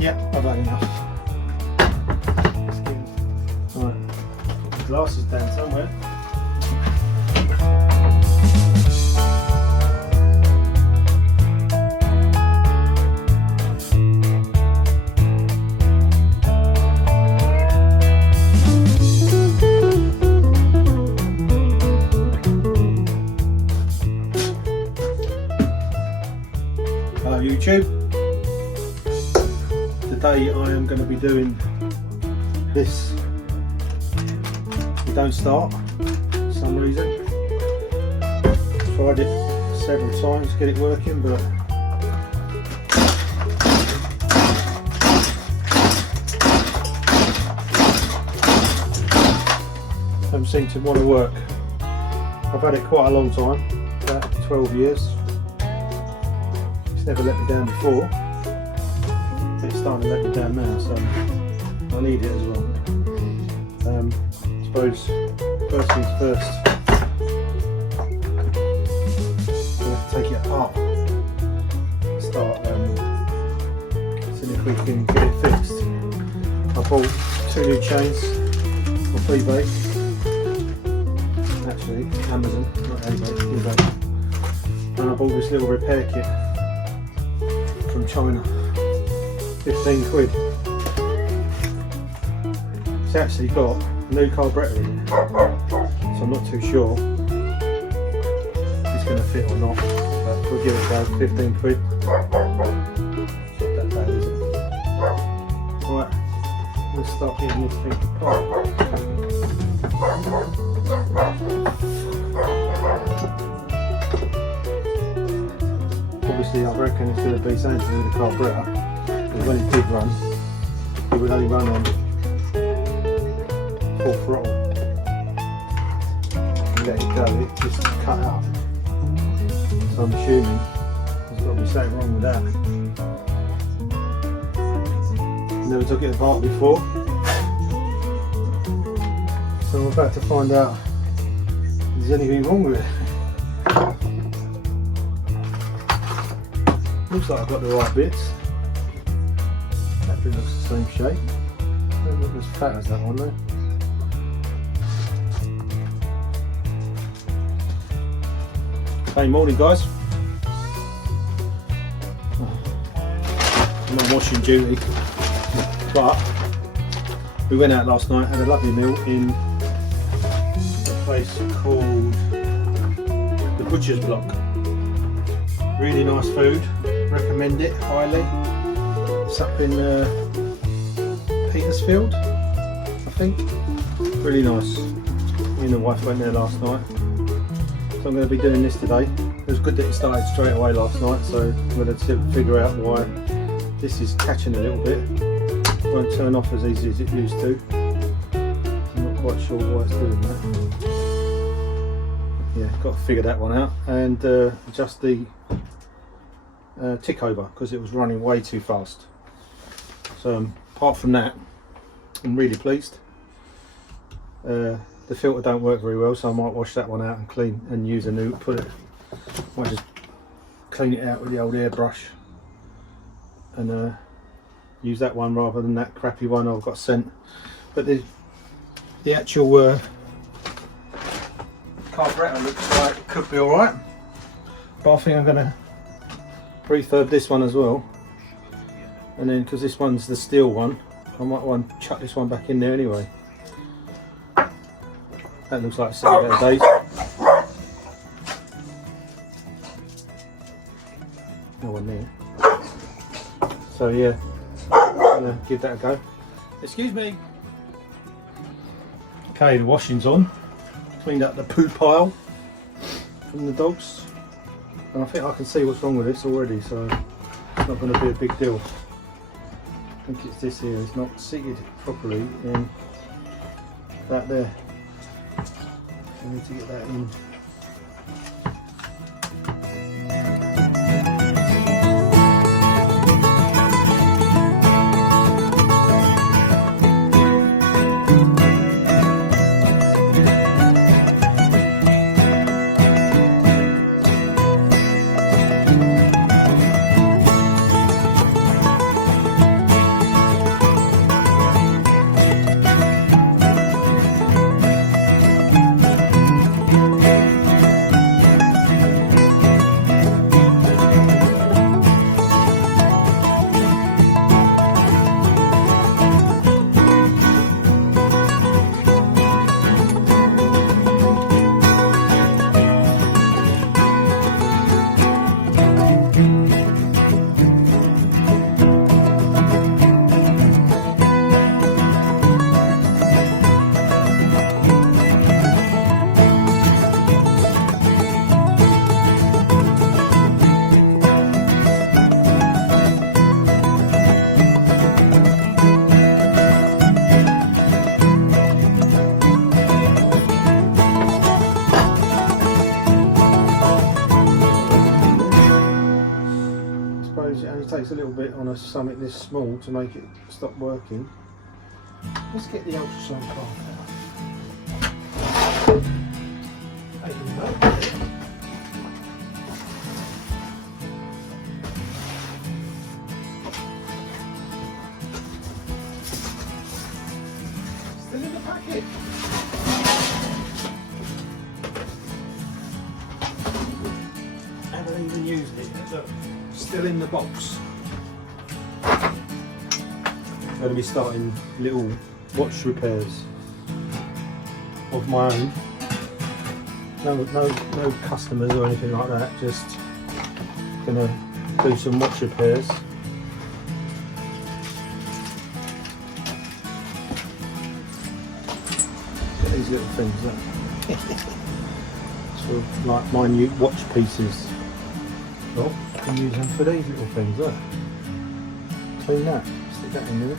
Yep, I've had enough. Right, the glass is down somewhere. Hello YouTube. Today I am going to be doing this. It don't start for some reason. Tried it several times to get it working, but don't seem to want to work. I've had it quite a long time, about 12 years. It's never let me down before. It's starting to let me down now, so I need it as well. I suppose first things first, I'm going to take it apart, start seeing if we can get it fixed. I bought 2 new chains off eBay, actually Amazon, not eBay, and I bought this little repair kit from China. 15 quid. It's actually got a new carburetor in it, so I'm not too sure if it's going to fit or not, but we'll give it a go. 15 quid. It's not that bad, is it? Right, let's start getting this thing apart. Obviously I reckon it's going to be something to do with the carburetor. When it did run, it would only run on full throttle. You let it go, it just cut out. So I'm assuming there's got to be something wrong with that. Never took it apart before, so I'm about to find out if there's anything wrong with it. Looks like I've got the right bits. It looks the same shape. Doesn't look as fat as that one though. Hey, morning guys. I'm on washing duty, but we went out last night, had a lovely meal in a place called the Butcher's Block. Really nice food, recommend it highly. It's up in Petersfield, I think. Really nice. Me and the wife went there last night. So I'm going to be doing this today. It was good that it started straight away last night, so I'm going to figure out why this is catching a little bit. It won't turn off as easy as it used to. I'm not quite sure why it's doing that. Yeah, got to figure that one out. And adjust the tick over, because it was running way too fast. So apart from that, I'm really pleased. The filter don't work very well, so I might wash that one out and clean and use a new. Might just clean it out with the old airbrush and use that one rather than that crappy one I've got sent. But the actual carburetor looks like it could be all right. But I think I'm going to refurb this one as well. And then, because this one's the Stihl one, I might want to chuck this one back in there anyway. That looks like 7 better days. No one there. So yeah, I'm going to give that a go. Excuse me. Okay, the washing's on. Cleaned up the poo pile from the dogs. And I think I can see what's wrong with this already, so it's not going to be a big deal. I think it's this here, it's not seated properly in that there. I need to get that in. on a something this small to make it stop working. Let's get the ultrasound card out. There you go. Still in the packet. Haven't even used it yet. Look, still in the box. I'm going to be starting little watch repairs of my own. No customers or anything like that. Just going to do some watch repairs. Look at these little things. Look. Sort of like minute watch pieces. Oh, I can use them for these little things. Look. Clean that. Stick that in there.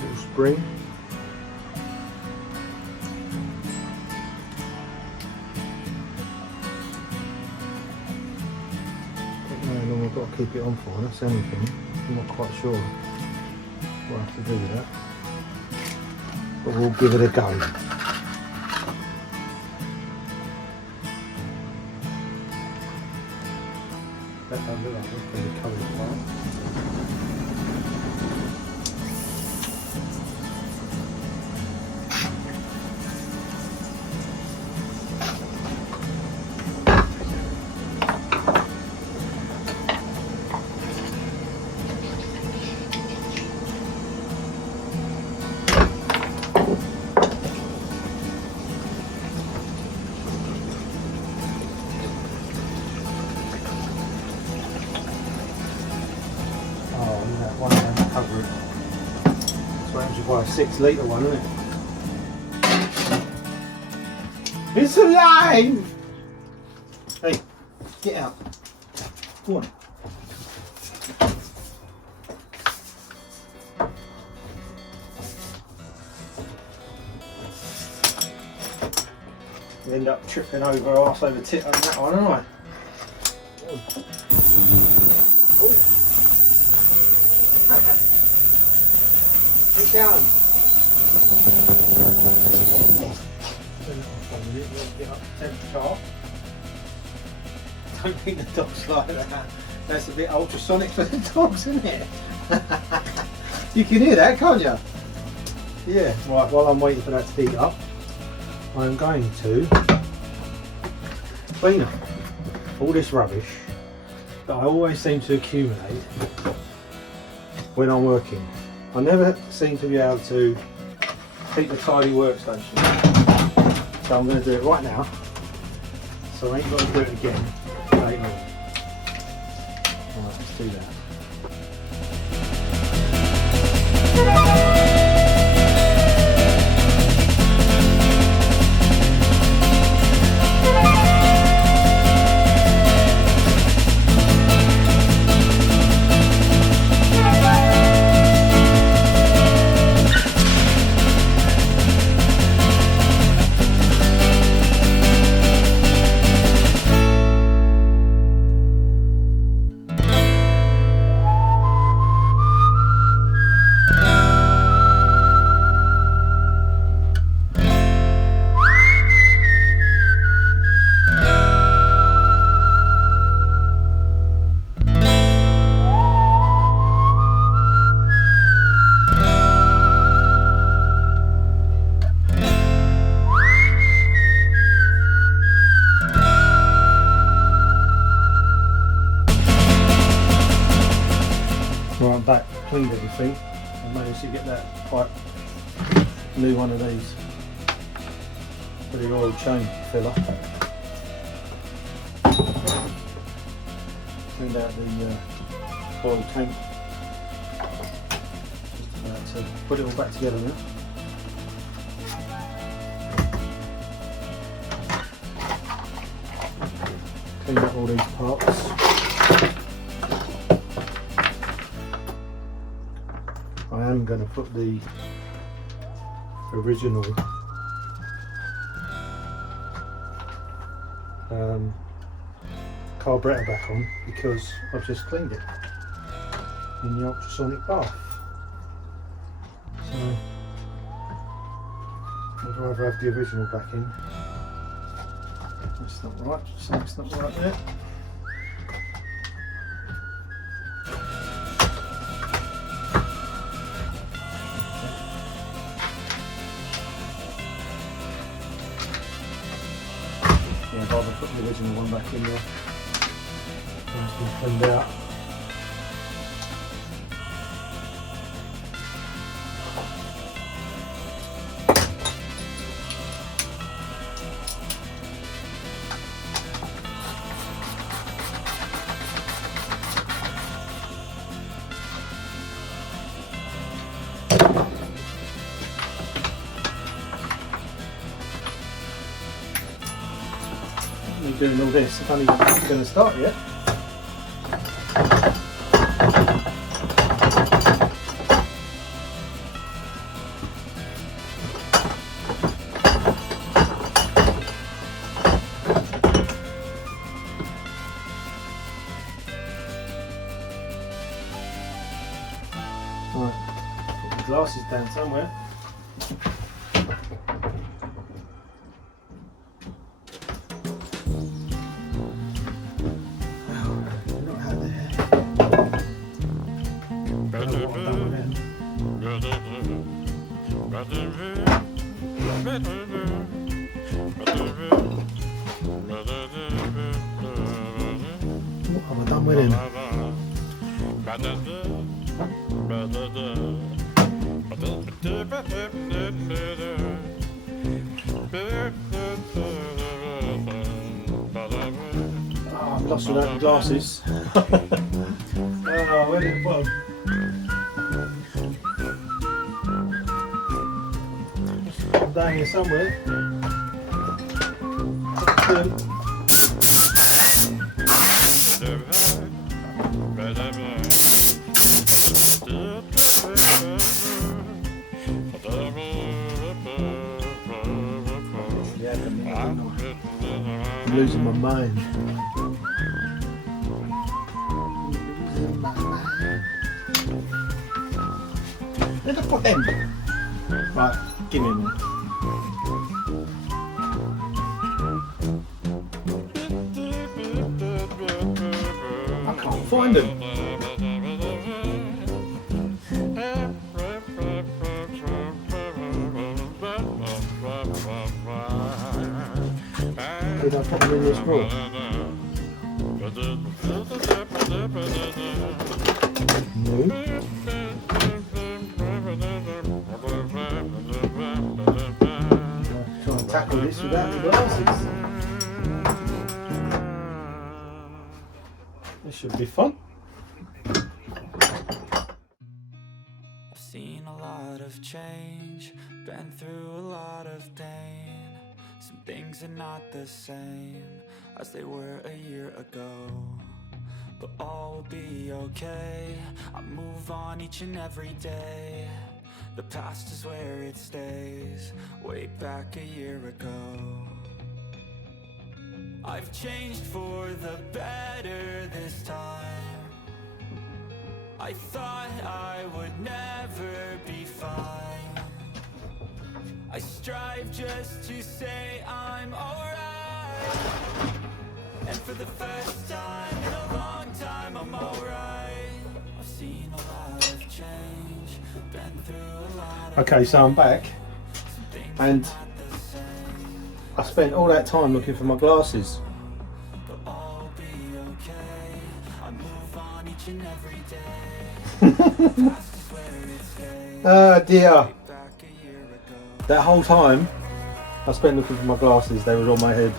Little spring. Don't know how long I've got to keep it on for, that's the only thing. I'm not quite sure what I have to do with that. But we'll give it a go. That doesn't look like it's going to be covered apart. One of them cover it. So I have to buy a 6 litre one, isn't it? It's alive! Hey, get out. Go on. You end up tripping over arse over tit on that one, aren't I? Keep going. Get up to 10 sharp. Don't think the dog's like that. That's a bit ultrasonic for the dogs, isn't it? You can hear that, can't you? Yeah. Right, while I'm waiting for that to heat up, I'm going to clean up all this rubbish that I always seem to accumulate when I'm working. I never seem to be able to keep a tidy workstation, so I'm going to do it right now, so I ain't got to do it again later on. Alright, let's do that. Right, I'm back, cleaned everything. I managed to get that quite new one of these for the oil chain filler. Cleaned out the oil tank. Just about to put it all back together now. Cleaned up all these parts. I am going to put the original carburetor back on because I've just cleaned it. in the ultrasonic bath. So I'd rather have the original back in. That's not right, something's not right there. Yeah, I'd rather put the original one back in there. It's been cleaned out. Me doing all this, it's only going to start yet. Right, put the glasses down somewhere. What have I done with him? Oh, I've lost without the glasses. Oh, where did it put them? I'm down here somewhere. I'm losing my mind. Where'd I put them? Right, give me a minute. I can't find them. Did I put them in this drawer? No. Try and tackle this without the glasses. This should be fun. I've seen a lot of change, been through a lot of pain. Some things are not the same as they were a year ago, but all will be okay. I move on each and every day. The past is where it stays, way back a year ago. I've changed for the better this time. I thought I would never be fine. I strive just to say I'm alright, and for the first time in a long time I'm alright. I've seen a lot of change, been through a lot of Okay, so I'm back, and I spent all that time looking for my glasses. but all will be okay. I move on each and every day. Past is where it stays, Oh dear. back a year ago. That whole time I spent looking for my glasses, they were on my head.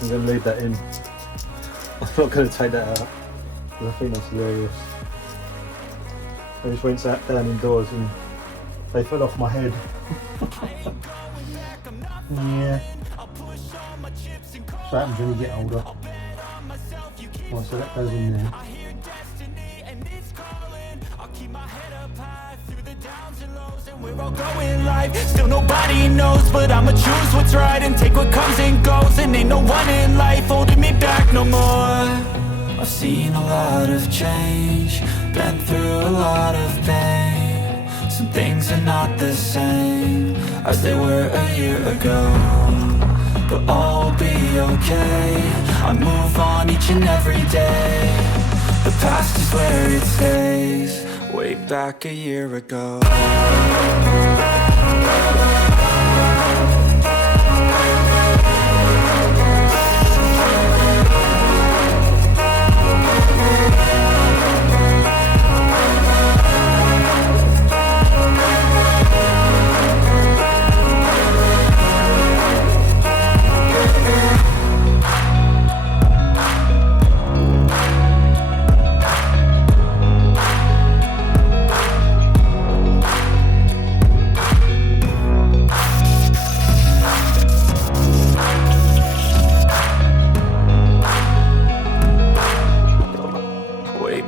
I'm going to leave that in. I'm not going to take that out, because I think that's hilarious. I just went sat down indoors and they fell off my head. Yeah. That's what happens when you get older. Right, so that goes in there. We're all going live, still nobody knows, but I'ma choose what's right and take what comes and goes. And change. Been through a lot of pain. Some things are not the same as they were a year ago, but all will be okay. I move on each and every day. The past is where it stays. Way back a year ago.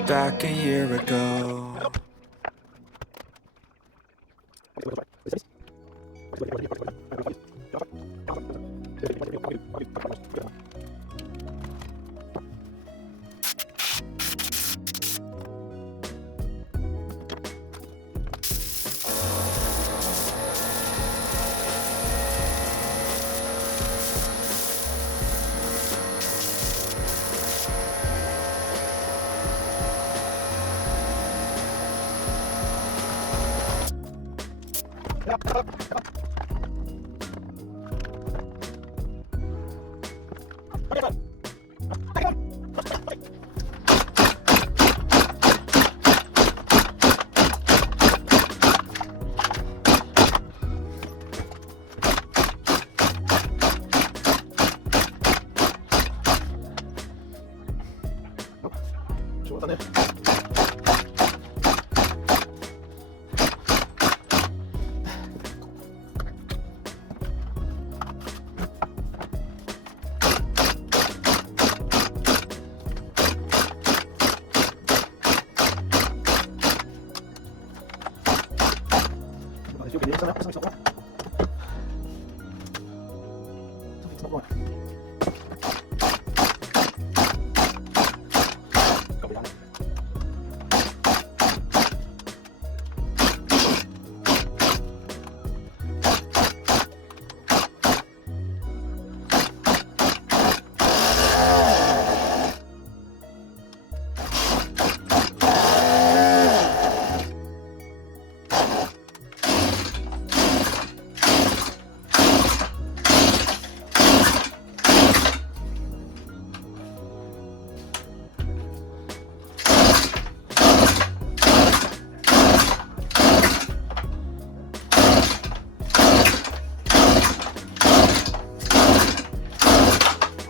Back a year ago.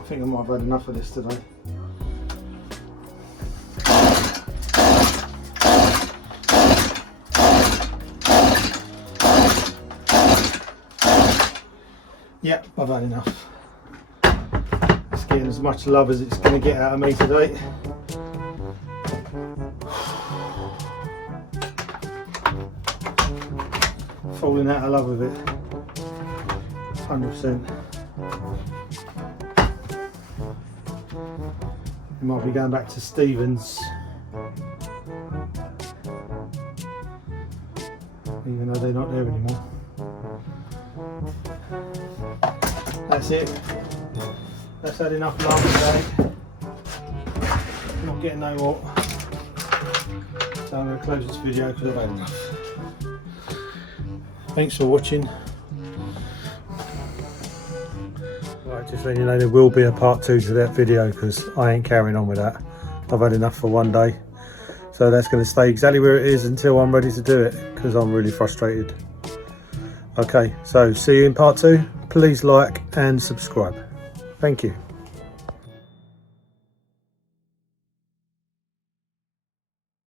I think I might have had enough of this today. Yeah, I've had enough. It's getting as much love as it's going to get out of me today. Falling out of love with it. 100%. Might be going back to Stevens, even though they're not there anymore. That's it. That's had enough love today. Not getting no more. So I'm going to close this video because I've had enough. Thanks for watching. Right, just letting you know there will be a part 2 to that video because I ain't carrying on with that. I've had enough for one day. So that's going to stay exactly where it is until I'm ready to do it because I'm really frustrated. Okay, so see you in part 2. Please like and subscribe. Thank you.